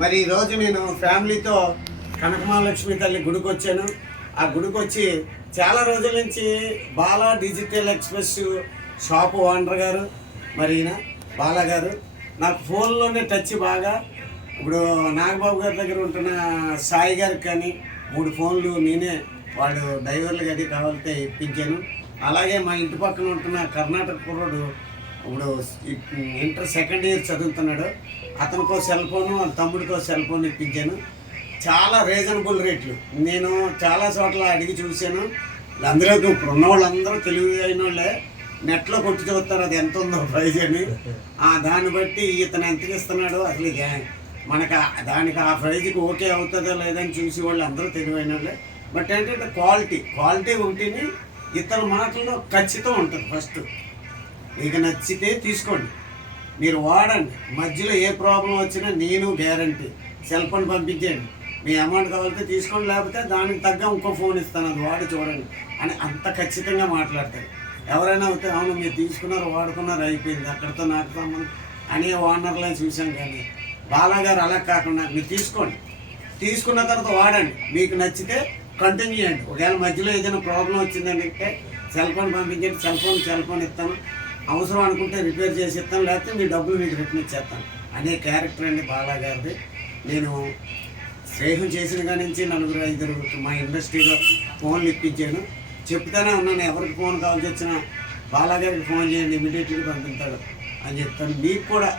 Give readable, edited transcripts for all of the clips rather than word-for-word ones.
మరి ఈరోజు నేను ఫ్యామిలీతో కనకమహాలక్ష్మి తల్లి గుడికి వచ్చాను. ఆ గుడికి వచ్చి చాలా రోజుల నుంచి Bala digital express shop owner గారు మరి ఈయన బాలా గారు నాకు ఫోన్లోనే టచ్ బాగా. ఇప్పుడు నాగబాబు గారి దగ్గర ఉంటున్న సాయి గారికి కానీ 3 ఫోన్లు నేనే వాడు డ్రైవర్లు గది కావాలంటే ఇప్పించాను. అలాగే మా ఇంటి పక్కన ఉంటున్న కర్ణాటక కుర్రాడు ఇప్పుడు ఇంటర్ సెకండ్ ఇయర్ చదువుతున్నాడు. అతనికో సెల్ ఫోను, వాళ్ళ తమ్ముడికో సెల్ ఫోన్ ఇప్పించాను. చాలా రీజనబుల్ రేట్లు. నేను చాలా చోట్ల అడిగి చూశాను. అందులో ఇప్పుడు ఉన్న వాళ్ళందరూ తెలివి అయిన వాళ్ళే నెట్లో కొట్టి చూస్తారు అది ఎంత ఉందో ప్రైజ్ అని. దాన్ని బట్టి ఇతను ఎంతకి ఇస్తున్నాడో అసలు మనకు దానికి ఆ ప్రైజ్కి ఓకే అవుతుందో లేదని చూసి వాళ్ళు అందరూ తెలివైన వాళ్ళే. బట్ ఏంటంటే క్వాలిటీ ఉంటేనే ఇతని మాటల్లో ఖచ్చితం ఉంటుంది. ఫస్ట్ మీకు నచ్చితే తీసుకోండి, మీరు వాడండి. మధ్యలో ఏ ప్రాబ్లం వచ్చినా నేను గ్యారంటీ. సెల్ ఫోన్ పంపించేయండి, మీ అమౌంట్ కావాలంటే తీసుకోండి, లేకపోతే దానికి తగ్గ ఇంకో ఫోన్ ఇస్తాను, అది వాడి చూడండి అని అంత ఖచ్చితంగా మాట్లాడతారు. ఎవరైనా అయితే అవును మీరు తీసుకున్నారు వాడుకున్నారు అయిపోయింది అక్కడితో నాకు సంబంధం అనే ఓనర్లే చూసాం. కానీ బాలాగారు అలా కాకుండా మీరు తీసుకోండి, తీసుకున్న తర్వాత వాడండి, మీకు నచ్చితే కంటిన్యూ చేయండి. ఒకవేళ మధ్యలో ఏదైనా ప్రాబ్లం వచ్చిందంటే సెల్ ఫోన్ పంపించండి, సెల్ ఫోన్ ఇస్తాను, అవసరం అనుకుంటే రిపేర్ చేసి ఇస్తాను, లేకపోతే మీ డబ్బులు మీకు రిటర్న్ ఇచ్చేస్తాను అనే క్యారెక్టర్ అండి బాలాగారిది. నేను స్నేహం చేసిన కాడి నుంచి 4-5 మా ఇండస్ట్రీలో ఫోన్లు ఇప్పించాను. చెప్తానే ఉన్నాను, ఎవరికి ఫోన్ కావాల్సి వచ్చినా బాలాగారికి ఫోన్ చేయండి, ఇమీడియట్గా పంపిస్తాడు అని చెప్తాను. మీకు కూడా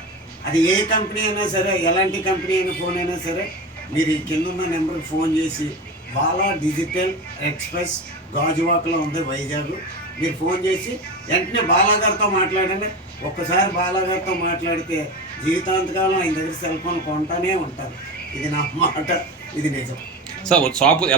అది ఏ కంపెనీ అయినా సరే, ఎలాంటి కంపెనీ అయినా ఫోన్ అయినా సరే, మీరు ఈ కింద ఉన్న నెంబర్కి ఫోన్ చేసి బాలా డిజిటల్ ఎక్స్ప్రెస్ గాజువాకలో ఉంది వైజాగ్, మీరు ఫోన్ చేసి వెంటనే బాలాగారితో మాట్లాడండి. ఒక్కసారి బాలాగారితో మాట్లాడితే జీవితాంతకాలం ఆయన దగ్గర సెల్ ఫోన్ కొంటానే ఉంటారు. ఇది నా మాట, ఇది నిజం. Sir shop